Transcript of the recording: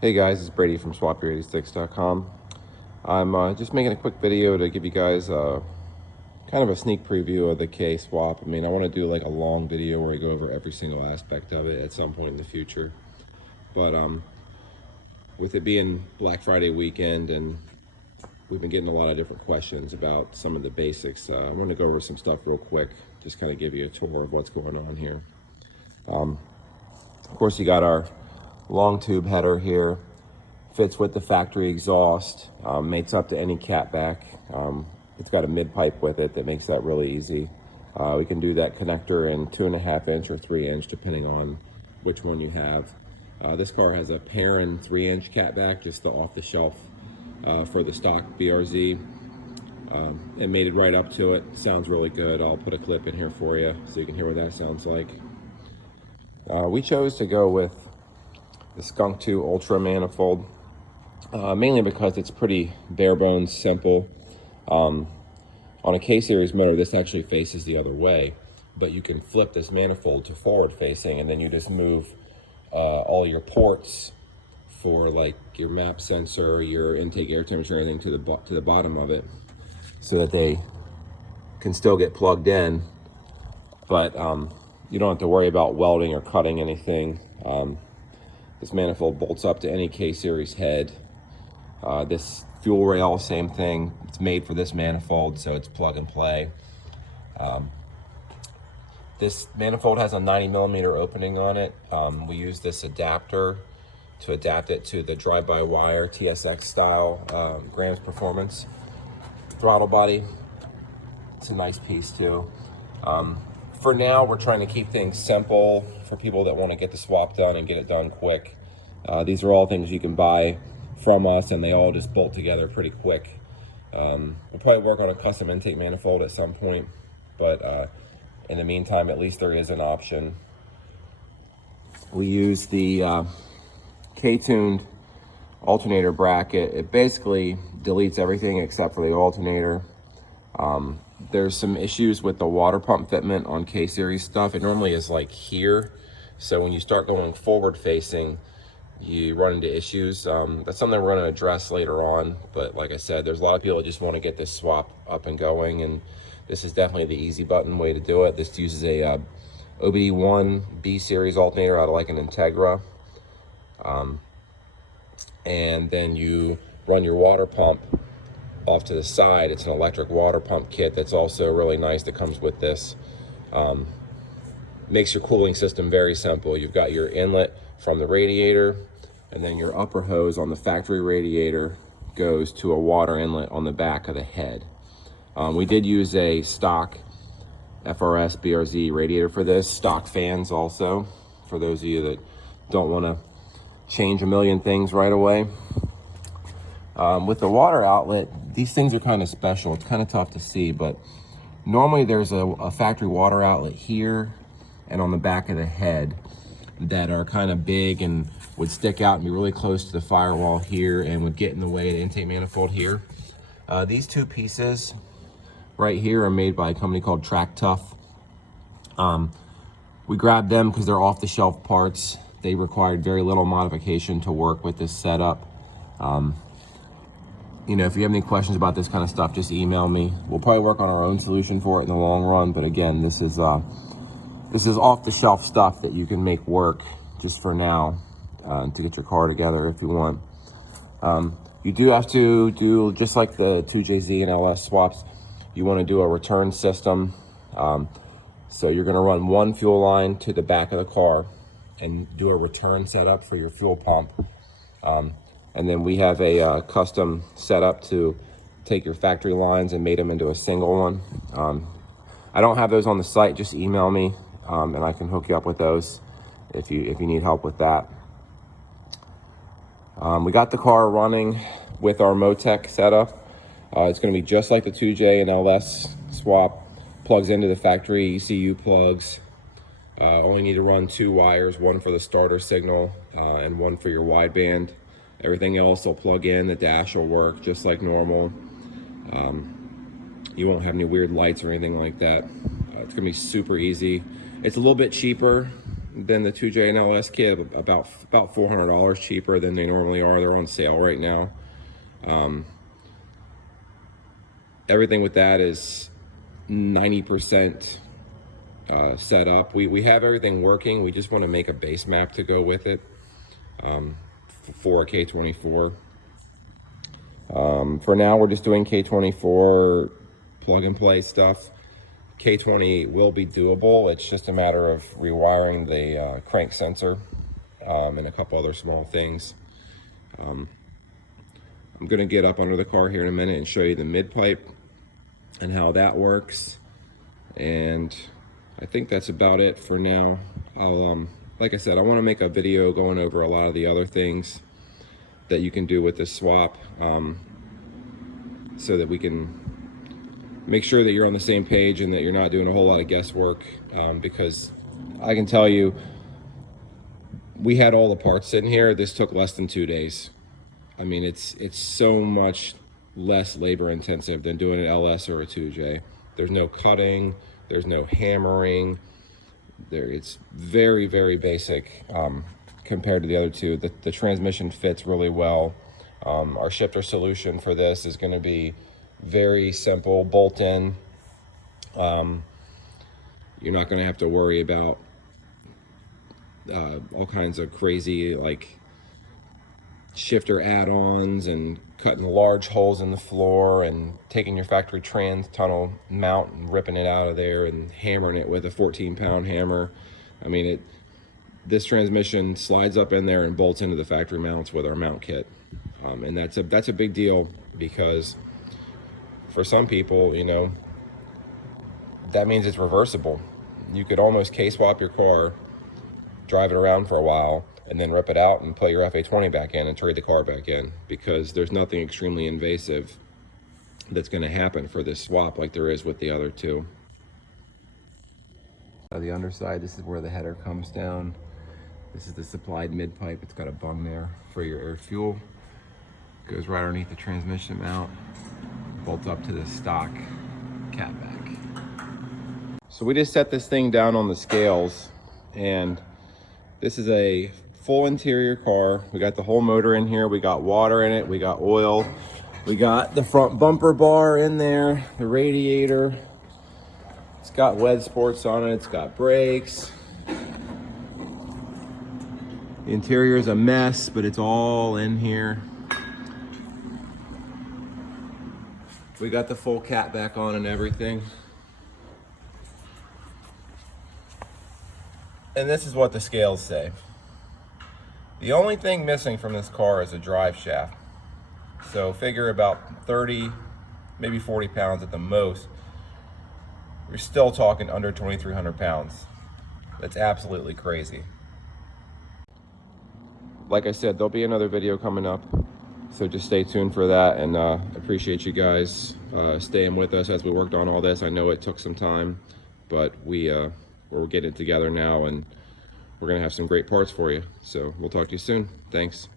Hey guys, it's Brady from SwapYour86.com. I'm just making a quick video to give you guys kind of a sneak preview of the K swap. I mean, I want to do like a long video where I go over every single aspect of it at some point in the future. But with it being Black Friday weekend and we've been getting a lot of different questions about some of the basics, I want to go over some stuff real quick, just kind of give you a tour of what's going on here. Of course, you got our long tube header here. Fits with the factory exhaust, mates up to any catback. It's got a mid pipe with it that makes that really easy. We can do that connector in 2.5 inch or 3 inch, depending on which one you have. This car has a Perrin 3-inch catback, just the off the shelf for the stock BRZ. It mated right up to it. Sounds really good. I'll put a clip in here for you so you can hear what that sounds like. We chose to go with the Skunk 2 Ultra manifold. Mainly because it's pretty bare bones simple. On a K-Series motor, this actually faces the other way, but you can flip this manifold to forward facing, and then you just move all your ports for like your map sensor, your intake air temperature, anything to the bottom of it, so that they can still get plugged in, but you don't have to worry about welding or cutting anything. This manifold bolts up to any K-Series head. This fuel rail, same thing. It's made for this manifold, so it's plug and play. This manifold has a 90mm opening on it. We use this adapter to adapt it to the drive-by-wire TSX style Grams Performance throttle body. It's a nice piece too. For now, we're trying to keep things simple for people that want to get the swap done and get it done quick. These are all things you can buy from us, and they all just bolt together pretty quick. We'll probably work on a custom intake manifold at some point, but in the meantime, at least there is an option. We use the K-tuned alternator bracket. It basically deletes everything except for the alternator. There's some issues with the water pump fitment on K-Series stuff. It normally is like here, so when you start going forward facing, you run into issues. That's something we're going to address later on, but like I said, there's a lot of people that just want to get this swap up and going, and this is definitely the easy button way to do it. This uses a OBD1 B series alternator out of like an Integra, and then you run your water pump off to the side. It's an electric water pump kit that's also really nice that comes with this. Makes your cooling system very simple. You've got your inlet from the radiator, and then your upper hose on the factory radiator goes to a water inlet on the back of the head. We did use a stock FRS BRZ radiator for this, stock fans also, for those of you that don't want to change a million things right away. With the water outlet, these things are kind of special. It's kind of tough to see, but normally there's a factory water outlet here and on the back of the head that are kind of big and would stick out and be really close to the firewall here and would get in the way of the intake manifold here. These two pieces right here are made by a company called Track Tough. We grabbed them because they're off-the-shelf parts. They required very little modification to work with this setup. You know, if you have any questions about this kind of stuff, just email me. We'll probably work on our own solution for it in the long run, but again, this is off-the-shelf stuff that you can make work just for now to get your car together if you want. You do have to do, just like the 2JZ and LS swaps, you want to do a return system. So you're going to run one fuel line to the back of the car and do a return setup for your fuel pump. And then we have a custom setup to take your factory lines and mate them into a single one. I don't have those on the site. Just email me and I can hook you up with those if you need help with that. We got the car running with our Motec setup. It's going to be just like the 2J and LS swap. Plugs into the factory ECU plugs. Only need to run 2 wires, one for the starter signal and one for your wideband. Everything else will plug in. The dash will work just like normal. You won't have any weird lights or anything like that. It's gonna be super easy. It's a little bit cheaper than the 2J and LS kit, about $400 cheaper than they normally are. They're on sale right now. Everything with that is 90% set up. We have everything working. We just want to make a base map to go with it for a K24. For now, we're just doing K24 plug and play stuff. K20 will be doable. It's just a matter of rewiring the crank sensor and a couple other small things. I'm going to get up under the car here in a minute and show you the mid pipe and how that works. And I think that's about it for now. Like I said, I want to make a video going over a lot of the other things that you can do with this swap, so that we can make sure that you're on the same page and that you're not doing a whole lot of guesswork, because I can tell you, we had all the parts in here. This took less than 2 days. I mean, it's so much less labor intensive than doing an LS or a 2J. There's no cutting, there's no hammering. It's very, very basic compared to the other two. The transmission fits really well. Our shifter solution for this is going to be very simple, bolt in. You're not going to have to worry about all kinds of crazy like shifter add-ons and cutting large holes in the floor and taking your factory trans tunnel mount and ripping it out of there and hammering it with a 14-pound hammer. I mean, this transmission slides up in there and bolts into the factory mounts with our mount kit. And that's a big deal, because for some people, you know, that means it's reversible. You could almost K-swap your car, drive it around for a while, and then rip it out and put your FA20 back in and trade the car back in, because there's nothing extremely invasive that's going to happen for this swap like there is with the other two. The underside, this is where the header comes down. This is the supplied mid pipe. It's got a bung there for your air fuel. Goes right underneath the transmission mount, bolts up to the stock catback. So we just set this thing down on the scales, and this is a full interior car. We got the whole motor in here. We got water in it. We got oil. We got the front bumper bar in there, the radiator. It's got LED sports on it. It's got brakes. The interior is a mess, but it's all in here. We got the full catback on and everything. And this is what the scales say. The only thing missing from this car is a drive shaft. So figure about 30, maybe 40 pounds at the most. You're still talking under 2,300 pounds. That's absolutely crazy. Like I said, there'll be another video coming up, so just stay tuned for that, and appreciate you guys staying with us as we worked on all this. I know it took some time, but we're getting it together now, and we're gonna have some great parts for you. So we'll talk to you soon. Thanks.